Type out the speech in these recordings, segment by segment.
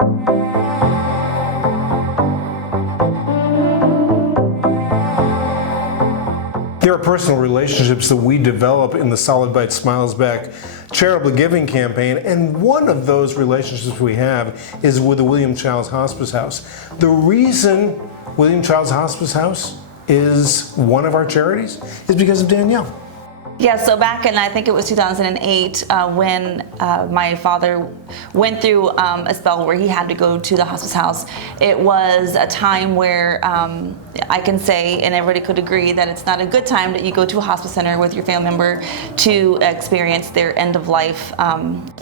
There are personal relationships that we develop in the Solid Bite Smiles Back charitable giving campaign, and one of those relationships we have is with the William Child's Hospice House. The reason William Child's Hospice House is one of our charities is because of Danielle. Yeah, so back in, I think it was 2008, when my father went through a spell where he had to go to the hospice house, it was a time where I can say, and everybody could agree, that it's not a good time that you go to a hospice center with your family member to experience their end-of-life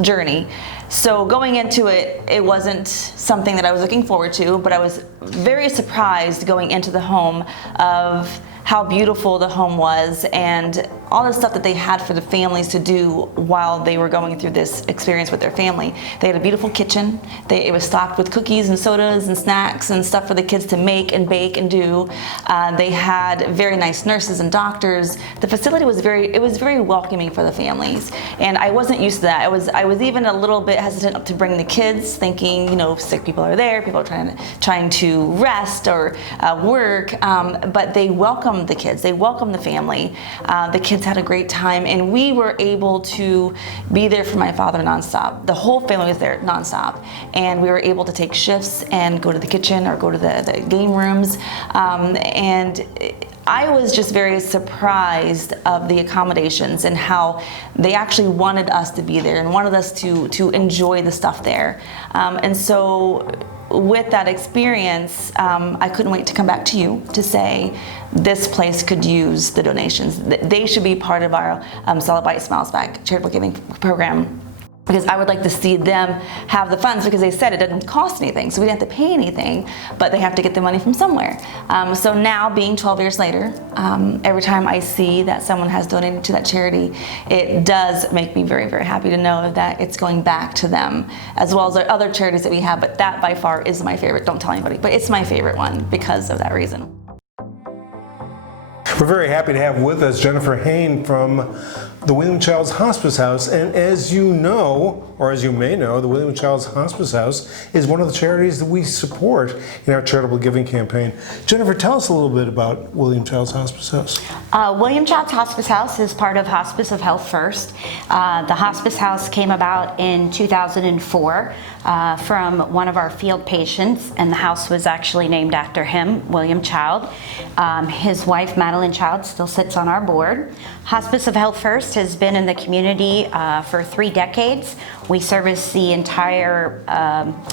journey. So going into it, it wasn't something that I was looking forward to, but I was very surprised going into the home of how beautiful the home was and all the stuff that they had for the families to do while they were going through this experience with their family. They had a beautiful kitchen. It was stocked with cookies and sodas and snacks and stuff for the kids to make and bake and do. They had very nice nurses and doctors. The facility was very welcoming for the families, and I wasn't used to that. I was even a little bit hesitant to bring the kids, thinking, you know, sick people are there, people are trying to rest or work, but they welcomed the kids, they welcomed the family. The kids had a great time, and we were able to be there for my father nonstop. The whole family was there nonstop, and we were able to take shifts and go to the kitchen or go to the game rooms, and I was just very surprised of the accommodations and how they actually wanted us to be there and wanted us to enjoy the stuff there. And so with that experience, I couldn't wait to come back to you to say this place could use the donations. They should be part of our Solid Bite Smiles Back charitable giving program, because I would like to see them have the funds, because they said it doesn't cost anything, so we didn't have to pay anything, but they have to get the money from somewhere. So now, being 12 years later, every time I see that someone has donated to that charity, it does make me very, very happy to know that it's going back to them, as well as our other charities that we have, but that by far is my favorite. Don't tell anybody, but it's my favorite one because of that reason. We're very happy to have with us Jennifer Hain from the William Child's Hospice House, and as you know, or as you may know, the William Child's Hospice House is one of the charities that we support in our charitable giving campaign. Jennifer, tell us a little bit about William Child's Hospice House. William Child's Hospice House is part of Hospice of Health First. The Hospice House came about in 2004 from one of our field patients, and the house was actually named after him, William Child. His wife, Madeline Child, still sits on our board. Hospice of Health First has been in the community for 3 decades. We service the entire,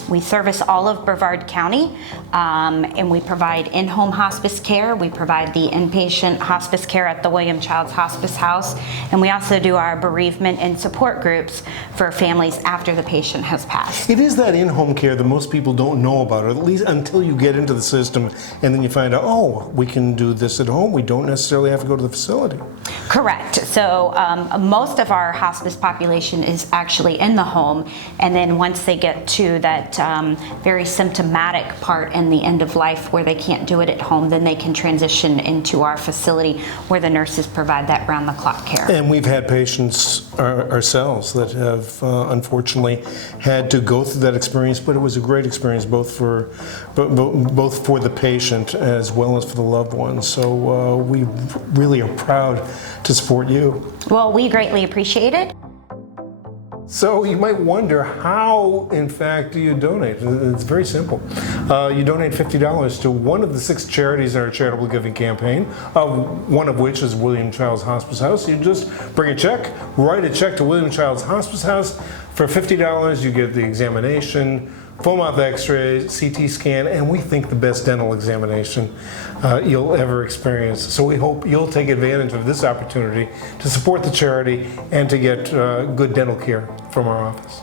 we service all of Brevard County, and we provide in-home hospice care. We provide the inpatient hospice care at the William Child's Hospice House, and we also do our bereavement and support groups for families after the patient has passed. It is that in-home care that most people don't know about, or at least until you get into the system, and then you find out, oh, we can do this at home. We don't necessarily have to go to the facility. Correct. So most of our hospice population is actually in the home, and then once they get to that very symptomatic part in the end of life where they can't do it at home, then they can transition into our facility where the nurses provide that round-the-clock care. And we've had patients ourselves that have unfortunately had to go through that experience, but it was a great experience both for the patient as well as for the loved ones. So we really are proud to support you. Well, we greatly appreciate it. So you might wonder, how, in fact, do you donate? It's very simple. You donate $50 to one of the 6 charities in our charitable giving campaign, one of which is William Child's Hospice House. You just bring a check, write a check to William Child's Hospice House. For $50, you get the examination, full mouth x-rays, CT scan, and we think the best dental examination you'll ever experience. So we hope you'll take advantage of this opportunity to support the charity and to get good dental care from our office.